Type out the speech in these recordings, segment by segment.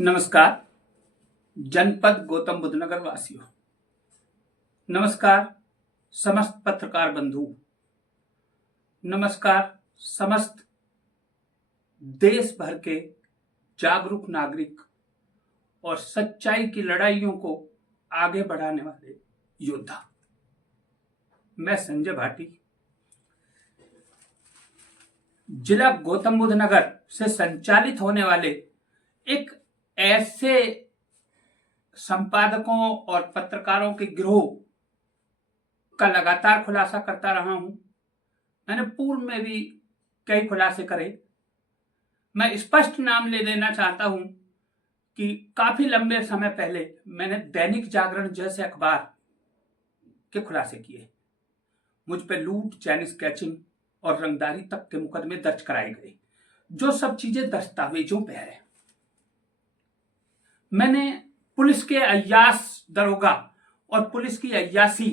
नमस्कार जनपद गौतम बुद्ध नगर वासियों। नमस्कार समस्त पत्रकार बंधु। नमस्कार समस्त देश भर के जागरूक नागरिक और सच्चाई की लड़ाइयों को आगे बढ़ाने वाले योद्धा। मैं संजय भाटी जिला गौतम बुद्ध नगर से संचालित होने वाले एक ऐसे संपादकों और पत्रकारों के गिरोह का लगातार खुलासा करता रहा हूं। मैंने पूर्व में भी कई खुलासे करे। मैं स्पष्ट नाम ले देना चाहता हूं कि काफी लंबे समय पहले मैंने दैनिक जागरण जैसे अखबार के खुलासे किए। मुझ पे लूट, चैन स्केचिंग और रंगदारी तक के मुकदमे दर्ज कराए गए, जो सब चीजें दस्तावेजों पे है। मैंने पुलिस के अय्यास दरोगा और पुलिस की अय्यासी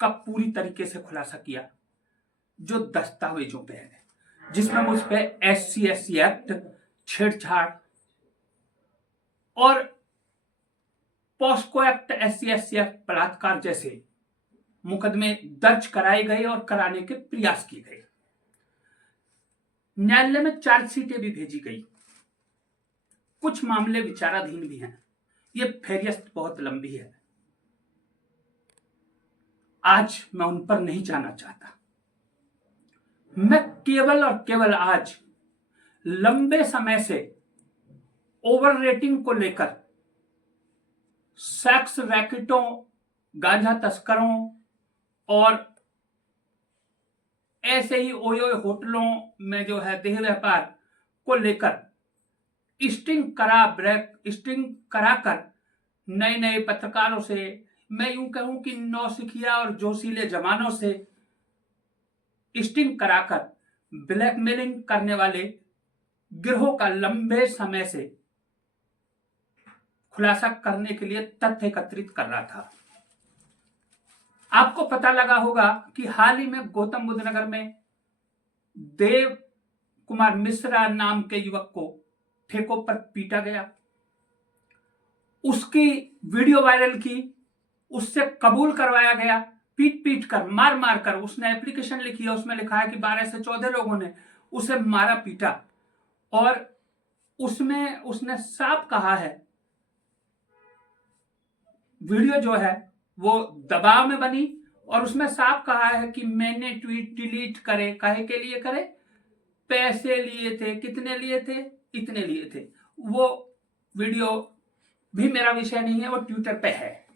का पूरी तरीके से खुलासा किया, जो दस्तावेजों पे है, जिसमें मुझ पे SC/SC एक्ट, छेड़छाड़ और पॉस्को एक्ट, SC/SC एक्ट, बलात्कार जैसे मुकदमे दर्ज कराए गए और कराने के प्रयास किए गए। न्यायालय में चार्जशीटें भी भेजी गई। कुछ मामले विचाराधीन भी हैं। ये फेरिस्त बहुत लंबी है, आज मैं उन पर नहीं जाना चाहता। मैं केवल और केवल आज लंबे समय से ओवर रेटिंग को लेकर सेक्स रैकेटों, गांजा तस्करों और ऐसे ही ओयो होटलों में जो है देह व्यापार को लेकर स्टिंग कराकर नए नए पत्रकारों से, मैं यूं कहूं कि नौसिखिया और जोशीले जवानों से स्टिंग कराकर ब्लैकमेलिंग करने वाले गिरोह का लंबे समय से खुलासा करने के लिए तथ्य एकत्रित कर रहा था। आपको पता लगा होगा कि हाल ही में गौतम बुद्ध नगर में देव कुमार मिश्रा नाम के युवक को ठेकों पर पीटा गया। उसकी वीडियो वायरल की, उससे कबूल करवाया गया, पीट पीट कर, मार मार कर। उसने एप्लीकेशन लिखी है, उसमें लिखा है कि 12 से 14 लोगों ने उसे मारा पीटा और उसमें उसने साफ कहा है, वीडियो जो है वो दबाव में बनी और उसमें साफ कहा है कि मैंने ट्वीट डिलीट करे, काहे के लिए करे, पैसे लिए थे, कितने लिए थे, इतने लिए थे। वो वीडियो भी मेरा विषय नहीं है, वो ट्विटर पे है।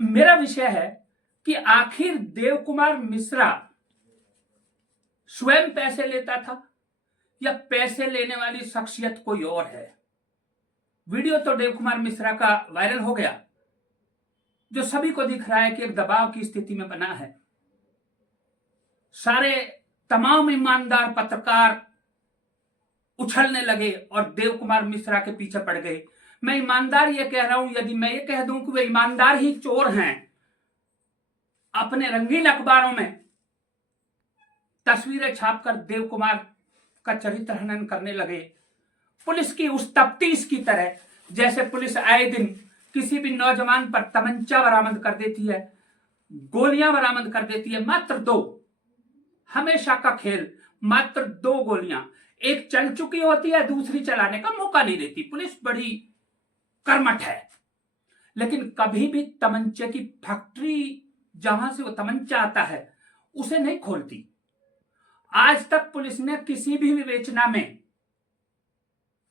मेरा विषय है कि आखिर देव कुमार मिश्रा स्वयं पैसे लेता था या पैसे लेने वाली शख्सियत कोई और है। वीडियो तो देव कुमार मिश्रा का वायरल हो गया, जो सभी को दिख रहा है कि एक दबाव की स्थिति में बना है। सारे तमाम ईमानदार पत्रकार उछलने लगे और देव कुमार मिश्रा के पीछे पड़ गए। मैं ईमानदार ये कह रहा हूं, यदि मैं ये कह दूं कि वे ईमानदार ही चोर हैं, अपने रंगीन अखबारों में तस्वीरें छापकर देव कुमार का चरित्र हनन करने लगे, पुलिस की उस तफ्तीश की तरह जैसे पुलिस आए दिन किसी भी नौजवान पर तमंचा बरामद कर देती है, गोलियां बरामद कर देती है, मात्र 2, हमेशा का खेल, मात्र 2 गोलियां, एक चल चुकी होती है, दूसरी चलाने का मौका नहीं देती। पुलिस बड़ी कर्मठ है, लेकिन कभी भी तमंचे की फैक्ट्री जहां से वो तमंचा आता है उसे नहीं खोलती। आज तक पुलिस ने किसी भी विवेचना में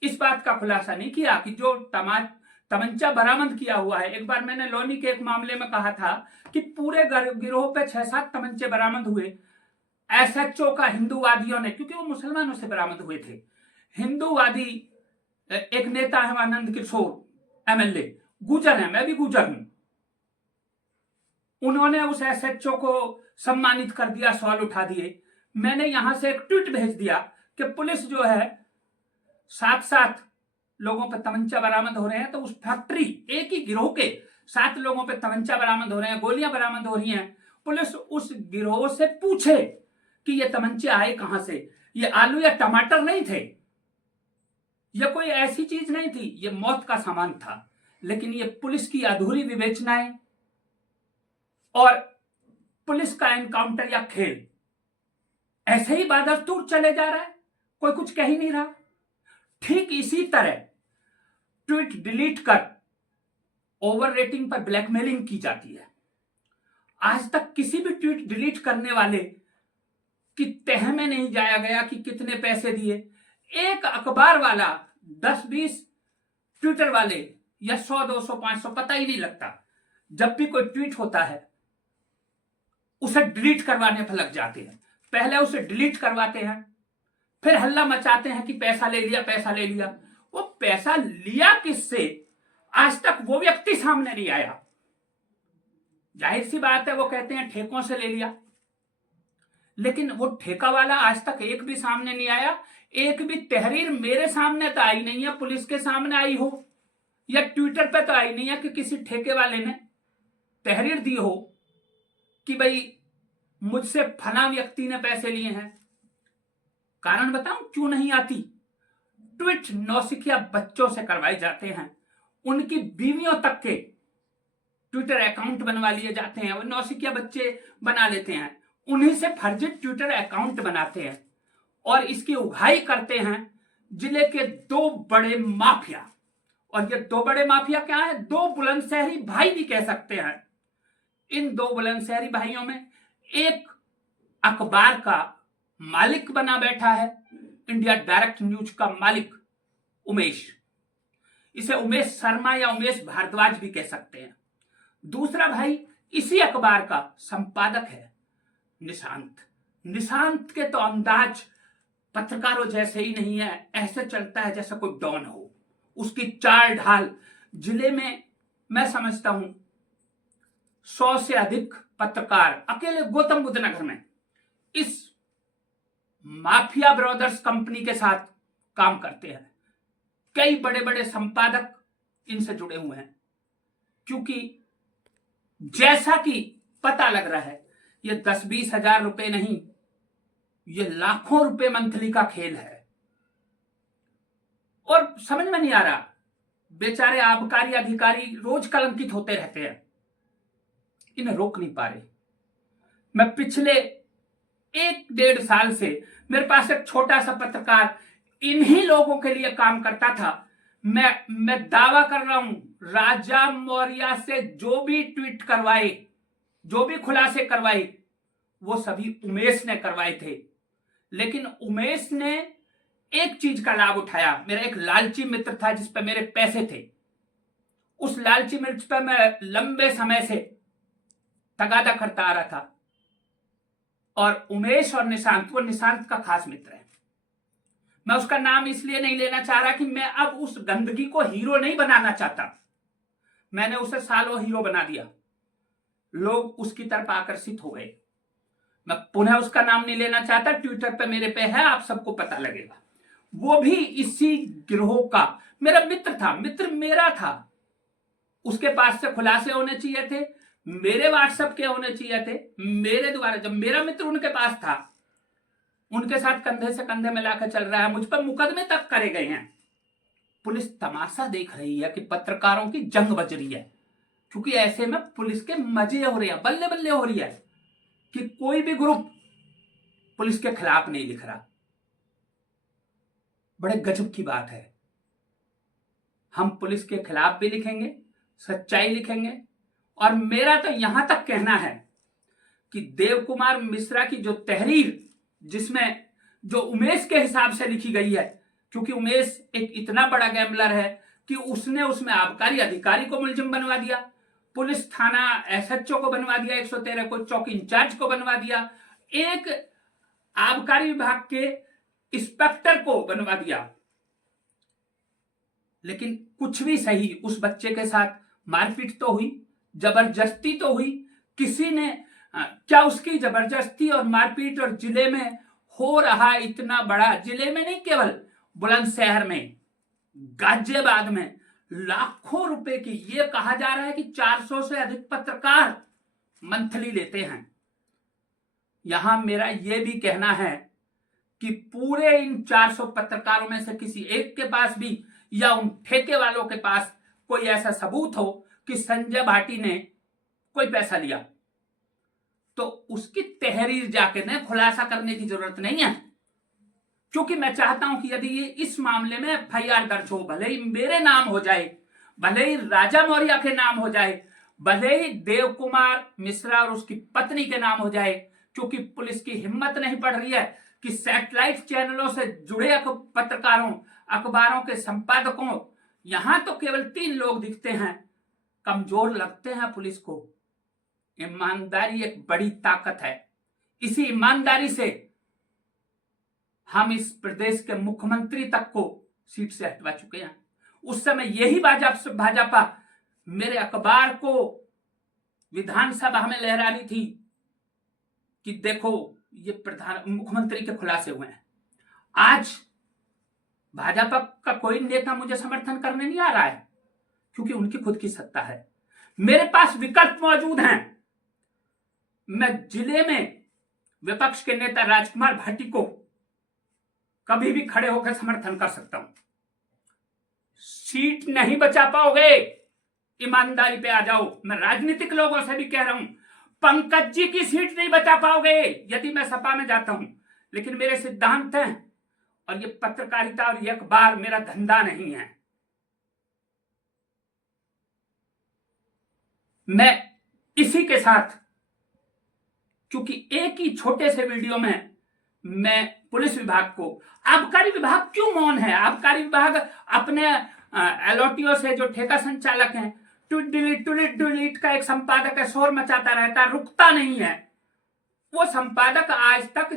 इस बात का खुलासा नहीं किया कि जो तमंचा बरामद किया हुआ है। एक बार मैंने लोनी के एक मामले में कहा था कि पूरे गिरोह पे 6-7 तमंचे बरामद हुए। SHO का हिंदूवादियों ने, क्योंकि वो मुसलमानों से बरामद हुए थे, हिंदूवादी एक नेता है आनंद किशोर MLA, गुजर है, मैं भी गुजर हूं, उन्होंने उस SHO को सम्मानित कर दिया, सवाल उठा दिए। मैंने यहां से एक ट्वीट भेज दिया कि पुलिस जो है 7-7 लोगों पे तमंचा बरामद हो रहे हैं, तो उस फैक्ट्री, एक ही गिरोह के 7 लोगों पे तमंचा बरामद हो रहे हैं, गोलियां बरामद हो रही हैं। पुलिस उस गिरोह से पूछे कि ये तमंचे आए कहां से। ये आलू या टमाटर नहीं थे, यह कोई ऐसी चीज नहीं थी, यह मौत का सामान था, लेकिन यह पुलिस की अधूरी विवेचनाएं और पुलिस का एनकाउंटर या खेल ऐसे ही बादस्तूर चले जा रहा है, कोई कुछ कह ही नहीं रहा। ठीक इसी तरह ट्वीट डिलीट कर ओवर रेटिंग पर ब्लैकमेलिंग की जाती है। आज तक किसी भी ट्वीट डिलीट करने वाले की तह में नहीं जाया गया कि कितने पैसे दिए। एक अखबार वाला 10-20 ट्विटर वाले या 100, 200, 500 पता ही नहीं लगता, जब भी कोई ट्वीट होता है उसे डिलीट करवाने पर लग जाते हैं। पहले उसे डिलीट करवाते हैं, फिर हल्ला मचाते हैं कि पैसा ले लिया, पैसा ले लिया। वो पैसा लिया किससे, आज तक वो व्यक्ति सामने नहीं आया। जाहिर सी बात है, वो कहते हैं ठेकों से ले लिया, लेकिन वो ठेका वाला आज तक एक भी सामने नहीं आया। एक भी तहरीर मेरे सामने तो आई नहीं है, पुलिस के सामने आई हो या ट्विटर पे तो आई नहीं है कि किसी ठेके वाले ने तहरीर दी हो कि भाई मुझसे फला व्यक्ति ने पैसे लिए हैं। कारण बताऊं क्यों नहीं आती? ट्वीट नौसिखिया बच्चों से करवाए जाते हैं, उनकी बीवियों तक के ट्विटर अकाउंट बनवा लिए जाते हैं। वो नौसिखिया बच्चे बना लेते हैं, उन्हीं से फर्जी ट्विटर अकाउंट बनाते हैं और इसकी उगाही करते हैं जिले के 2 बड़े माफिया। और ये 2 बड़े माफिया क्या है? 2 बुलंदशहरी भाई भी कह सकते हैं। इन 2 बुलंदशहरी भाइयों में एक अखबार का मालिक बना बैठा है, इंडिया डायरेक्ट न्यूज का मालिक उमेश। इसे उमेश शर्मा या उमेश भारद्वाज भी कह सकते हैं। दूसरा भाई इसी अखबार का संपादक है निशांत। निशांत के तो अंदाज पत्रकारों जैसे ही नहीं है, ऐसे चलता है जैसे कोई डॉन हो। उसकी चाल ढाल जिले में मैं समझता हूं 100 से अधिक पत्रकार अकेले गौतम बुद्ध नगर में इस माफिया ब्रदर्स कंपनी के साथ काम करते हैं। कई बड़े बड़े संपादक इनसे जुड़े हुए हैं, क्योंकि जैसा कि पता लग रहा है ये 10-20 हजार रुपए नहीं, ये लाखों रुपए मंथली का खेल है। और समझ में नहीं आ रहा, बेचारे आबकारी अधिकारी रोज कलंकित होते रहते हैं, इन्हें रोक नहीं पा रहे। मैं पिछले 1-1.5 साल से मेरे पास एक छोटा सा पत्रकार इन्हीं लोगों के लिए काम करता था। मैं दावा कर रहा हूं, राजा मौर्य से जो भी ट्वीट करवाए, जो भी खुलासे करवाए, वो सभी उमेश ने करवाए थे। लेकिन उमेश ने एक चीज का लाभ उठाया। मेरा एक लालची मित्र था जिस पर मेरे पैसे थे, उस लालची मित्र पर मैं लंबे समय से तगादा करता आ रहा था। और उमेश और निशांत, वो निशांत का खास मित्र है। मैं उसका नाम इसलिए नहीं लेना चाह रहा कि मैं अब उस गंदगी को हीरो नहीं बनाना चाहता। मैंने उसे सालों हीरो बना दिया, लोग उसकी तरफ आकर्षित हो गए। मैं पुनः उसका नाम नहीं लेना चाहता, ट्विटर पे मेरे पे है, आप सबको पता लगेगा। वो भी इसी गिरोह का मेरा मित्र था, मित्र मेरा था। उसके पास से खुलासे होने चाहिए थे, मेरे व्हाट्सएप के होने चाहिए थे, मेरे द्वारा। जब मेरा मित्र उनके पास था, उनके साथ कंधे से कंधे मिलाकर चल रहा है, मुझ पर मुकदमे तक करे गए हैं। पुलिस तमाशा देख रही है कि पत्रकारों की जंग बज रही है, क्योंकि ऐसे में पुलिस के मजे हो रहे हैं, बल्ले बल्ले हो रही है कि कोई भी ग्रुप पुलिस के खिलाफ नहीं लिख रहा। बड़े गजब की बात है। हम पुलिस के खिलाफ भी लिखेंगे, सच्चाई लिखेंगे। और मेरा तो यहां तक कहना है कि देव कुमार मिश्रा की जो तहरीर, जिसमें जो उमेश के हिसाब से लिखी गई है, क्योंकि उमेश एक इतना बड़ा गैम्बलर है कि उसने उसमें आबकारी अधिकारी को मुलजिम बनवा दिया, पुलिस थाना एसएचओ को बनवा दिया, 113 को चौकी इंचार्ज को बनवा दिया, एक आबकारी विभाग के इंस्पेक्टर को बनवा दिया। लेकिन कुछ भी सही, उस बच्चे के साथ मारपीट तो हुई, जबरदस्ती तो हुई। किसी ने क्या उसकी जबरदस्ती और मारपीट और जिले में हो रहा इतना बड़ा, जिले में नहीं केवल बुलंदशहर में, गाजियाबाद में लाखों रुपए की, ये कहा जा रहा है कि 400 से अधिक पत्रकार मंथली लेते हैं। यहां मेरा यह भी कहना है कि पूरे इन 400 पत्रकारों में से किसी एक के पास भी या उन ठेके वालों के पास कोई ऐसा सबूत हो कि संजय भाटी ने कोई पैसा लिया, तो उसकी तहरीर जाके ने खुलासा करने की जरूरत नहीं है। क्योंकि मैं चाहता हूं कि यदि ये इस मामले में एफआईआर दर्ज हो, भले ही मेरे नाम हो जाए, भले ही राजा मौर्य के नाम हो जाए, भले ही देव कुमार मिश्रा और उसकी पत्नी के नाम हो जाए, क्योंकि पुलिस की हिम्मत नहीं पड़ रही है कि सैटेलाइट चैनलों से जुड़े पत्रकारों, अखबारों के संपादकों, यहां तो केवल 3 लोग दिखते हैं, कमजोर लगते हैं पुलिस को। ईमानदारी एक बड़ी ताकत है। इसी ईमानदारी से हम इस प्रदेश के मुख्यमंत्री तक को सीट से हटवा चुके हैं। उस समय यही भाजपा मेरे अखबार को विधानसभा में लहरा रही थी कि देखो ये मुख्यमंत्री के खुलासे हुए हैं। आज भाजपा का कोई नेता मुझे समर्थन करने नहीं आ रहा है, क्योंकि उनकी खुद की सत्ता है। मेरे पास विकल्प मौजूद हैं। मैं जिले में विपक्ष के नेता राजकुमार भाटी को कभी भी खड़े होकर समर्थन कर सकता हूं। सीट नहीं बचा पाओगे, ईमानदारी पे आ जाओ। मैं राजनीतिक लोगों से भी कह रहा हूं, पंकज जी की सीट नहीं बचा पाओगे यदि मैं सपा में जाता हूं, लेकिन मेरे सिद्धांत हैं और ये पत्रकारिता और ये अखबार मेरा धंधा नहीं है। मैं इसी के साथ, क्योंकि एक ही छोटे से वीडियो में मैं पुलिस विभाग को, आबकारी विभाग क्यों मौन है? आबकारी विभाग अपने एलओटीओ से, जो ठेका संचालक हैं, ट्वीट डिलीट का एक संपादक है, शोर मचाता रहता है, रुकता नहीं है। वो संपादक आज तक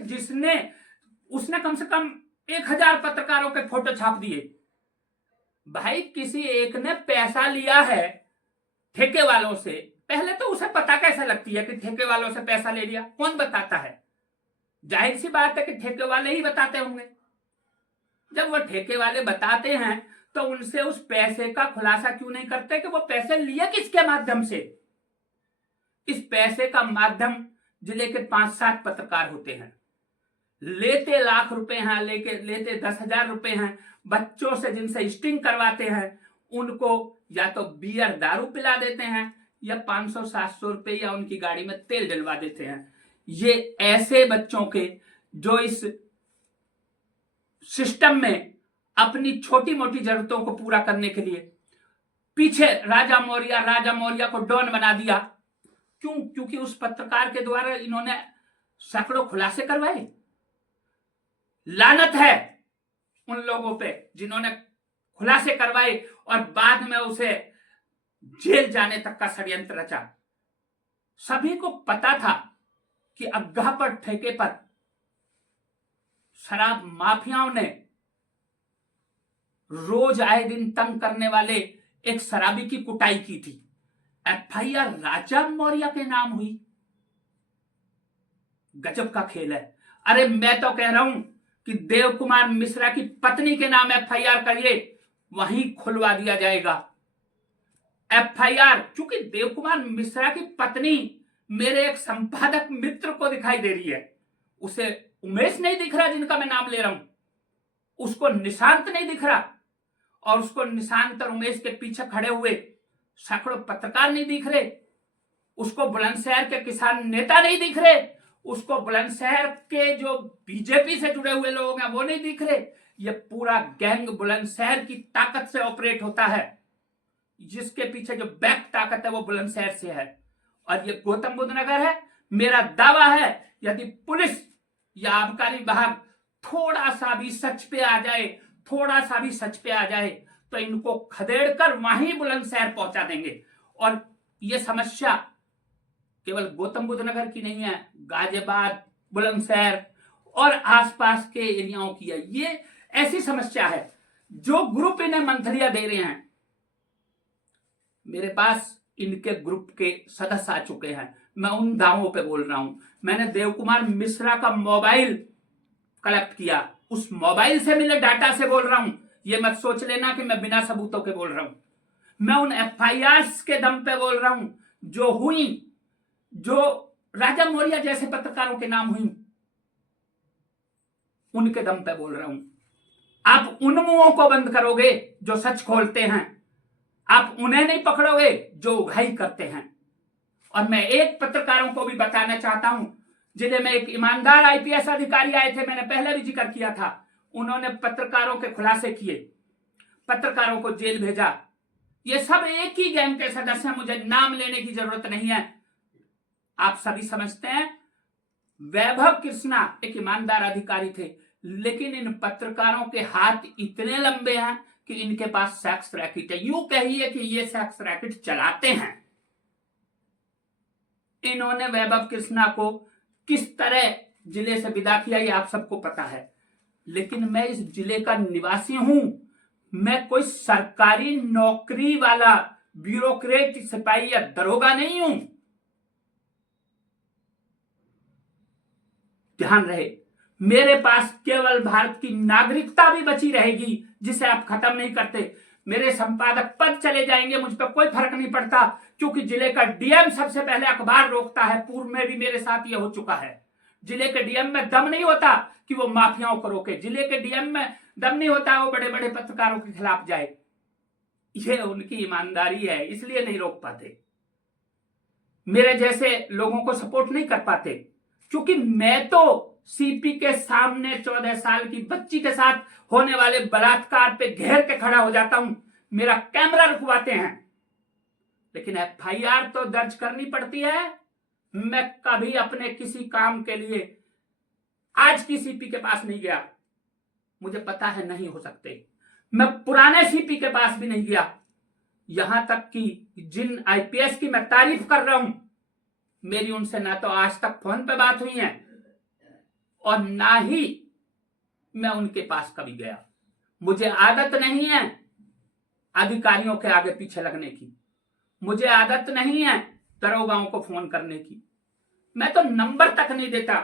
उसने कम से कम 1000 पत्रकारों के फोटो छाप दिए। भाई किसी एक ने पैसा लिया है ठेके वालों से, पहले तो उसे पता कैसे लगती है कि ठेके वालों से पैसा ले लिया? कौन बताता है? जाहिर सी बात है कि ठेके वाले ही बताते होंगे। जब वो ठेके वाले बताते हैं तो उनसे उस पैसे का खुलासा क्यों नहीं करते कि वो पैसे लिए किसके माध्यम से? इस पैसे का माध्यम जिले के 5-7 पत्रकार होते हैं। लेते लाख रुपए हैं, लेते 10,000 रुपए हैं। बच्चों से जिनसे स्टिंग करवाते हैं उनको या तो बियर दारू पिला देते हैं या 500-700 रुपए या उनकी गाड़ी में तेल डलवा देते हैं। ये ऐसे बच्चों के जो इस सिस्टम में अपनी छोटी मोटी जरूरतों को पूरा करने के लिए पीछे राजा मौर्य को डॉन बना दिया। क्यों? क्योंकि उस पत्रकार के द्वारा इन्होंने सैकड़ों खुलासे करवाए। लानत है उन लोगों पे जिन्होंने खुलासे करवाए और बाद में उसे जेल जाने तक का षड्यंत्र रचा। सभी को पता था कि अग्गा पर ठेके पर शराब माफियाओं ने रोज आए दिन तंग करने वाले एक शराबी की कुटाई की थी। एफआईआर राजा मौर्य के नाम हुई। गजब का खेल है। अरे मैं तो कह रहा हूं कि देव कुमार मिश्रा की पत्नी के नाम एफआईआर करिए, वहीं खुलवा दिया जाएगा एफआईआर। क्योंकि देव कुमार मिश्रा की पत्नी मेरे एक संपादक मित्र को दिखाई दे रही है। उसे उमेश नहीं दिख रहा जिनका मैं नाम ले रहा हूं, उसको निशांत नहीं दिख रहा, और उसको निशांत और उमेश के पीछे खड़े हुए सैकड़ों पत्रकार नहीं दिख रहे, उसको बुलंदशहर के किसान नेता नहीं दिख रहे, उसको बुलंदशहर के जो बीजेपी से जुड़े हुए लोग हैं वो नहीं दिख रहे। ये पूरा गैंग बुलंदशहर की ताकत से ऑपरेट होता है। जिसके पीछे जो बैक ताकत है वो बुलंदशहर से है और ये गौतम बुद्ध नगर है। मेरा दावा है यदि पुलिस या आबकारी विभाग थोड़ा सा भी सच पे आ जाए तो इनको खदेड़ कर वहीं बुलंदशहर पहुंचा देंगे। और ये समस्या केवल गौतम बुद्ध नगर की नहीं है, गाजियाबाद, बुलंदशहर और आसपास के एरियाओं की है। ये ऐसी समस्या है जो ग्रुप इन्हें मंथलियां दे रहे हैं। मेरे पास इनके ग्रुप के सदस्य आ चुके हैं। मैं उन दावों पे बोल रहा हूं। मैंने देव कुमार मिश्रा का मोबाइल कलेक्ट किया, उस मोबाइल से मिले डाटा से बोल रहा हूं। ये मत सोच लेना कि मैं बिना सबूतों के बोल रहा हूं। मैं उन एफआईआर्स के दम पे बोल रहा हूं जो हुई, जो राजा मौर्य जैसे पत्रकारों के नाम हुई। उनके दम पे बोल रहा हूं। आप उन मुंहों को बंद करोगे जो सच खोलते हैं, आप उन्हें नहीं पकड़ोगे जो उघाई करते हैं। और मैं एक पत्रकारों को भी बताना चाहता हूं, जिले में एक ईमानदार आईपीएस अधिकारी आए थे, मैंने पहले भी जिक्र किया था, उन्होंने पत्रकारों के खुलासे किए, पत्रकारों को जेल भेजा। ये सब एक ही गैंग के सदस्य हैं, मुझे नाम लेने की जरूरत नहीं है, आप सभी समझते हैं। वैभव कृष्णा एक ईमानदार अधिकारी थे, लेकिन इन पत्रकारों के हाथ इतने लंबे हैं कि इनके पास सेक्स रैकेट है। यूं कहिए कि ये सेक्स रैकेट चलाते हैं। इन्होंने वैभव कृष्णा को किस तरह जिले से विदा किया ये आप सबको पता है, लेकिन मैं इस जिले का निवासी हूं, मैं कोई सरकारी नौकरी वाला ब्यूरोक्रेट सिपाही या दरोगा नहीं हूं। ध्यान रहे, मेरे पास केवल भारत की नागरिकता भी बची रहेगी, जिसे आप खत्म नहीं करते। मेरे संपादक पद चले जाएंगे, मुझ पर कोई फर्क नहीं पड़ता, क्योंकि जिले का डीएम सबसे पहले अखबार रोकता है। पूर्व में भी मेरे साथ यह हो चुका है। जिले के डीएम में दम नहीं होता कि वो माफियाओं को रोके, जिले के डीएम में दम नहीं होता वो बड़े बड़े पत्रकारों के खिलाफ जाए। ये उनकी ईमानदारी है, इसलिए नहीं रोक पाते, मेरे जैसे लोगों को सपोर्ट नहीं कर पाते। क्योंकि मैं तो सीपी के सामने 14 साल की बच्ची के साथ होने वाले बलात्कार पे घेर के खड़ा हो जाता हूं, मेरा कैमरा रुकवाते हैं, लेकिन एफआईआर तो दर्ज करनी पड़ती है। मैं कभी अपने किसी काम के लिए आज की सीपी के पास नहीं गया, मुझे पता है नहीं हो सकते। मैं पुराने सीपी के पास भी नहीं गया, यहां तक कि जिन आईपीएस की मैं तारीफ कर रहा हूं, मेरी उनसे ना तो आज तक फोन पे बात हुई है और ना ही मैं उनके पास कभी गया। मुझे आदत नहीं है अधिकारियों के आगे पीछे लगने की, मुझे आदत नहीं है दरोगाओं को फोन करने की। मैं तो नंबर तक नहीं देता।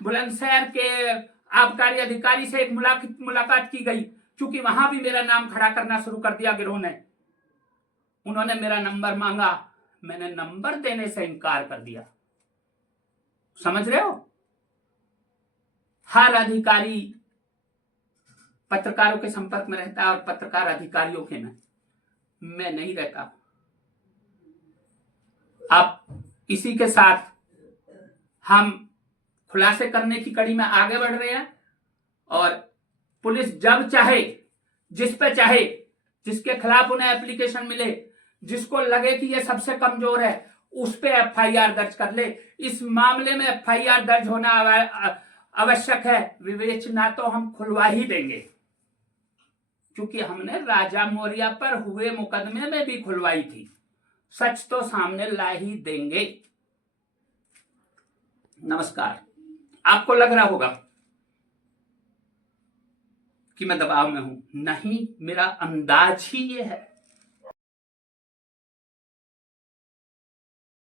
बुलंदशहर के आबकारी अधिकारी से एक मुलाकात की गई, क्योंकि वहां भी मेरा नाम खड़ा करना शुरू कर दिया गिरोह ने। उन्होंने मेरा नंबर मांगा, मैंने नंबर देने से इनकार कर दिया। समझ रहे हो, हर अधिकारी पत्रकारों के संपर्क में रहता है और पत्रकार अधिकारियों के में, मैं नहीं रहता। अब इसी के साथ हम खुलासे करने की कड़ी में आगे बढ़ रहे हैं और पुलिस जब चाहे, जिस पे चाहे, जिसके खिलाफ उन्हें एप्लीकेशन मिले, जिसको लगे कि ये सबसे कमजोर है, उस पे एफआईआर दर्ज कर ले। इस मामले में एफआईआर दर्ज होना आवश्यक है, विवेचना तो हम खुलवा ही देंगे, क्योंकि हमने राजा मौर्य पर हुए मुकदमे में भी खुलवाई थी। सच तो सामने ला ही देंगे। नमस्कार। आपको लग रहा होगा कि मैं दबाव में हूं, नहीं, मेरा अंदाज ही ये है।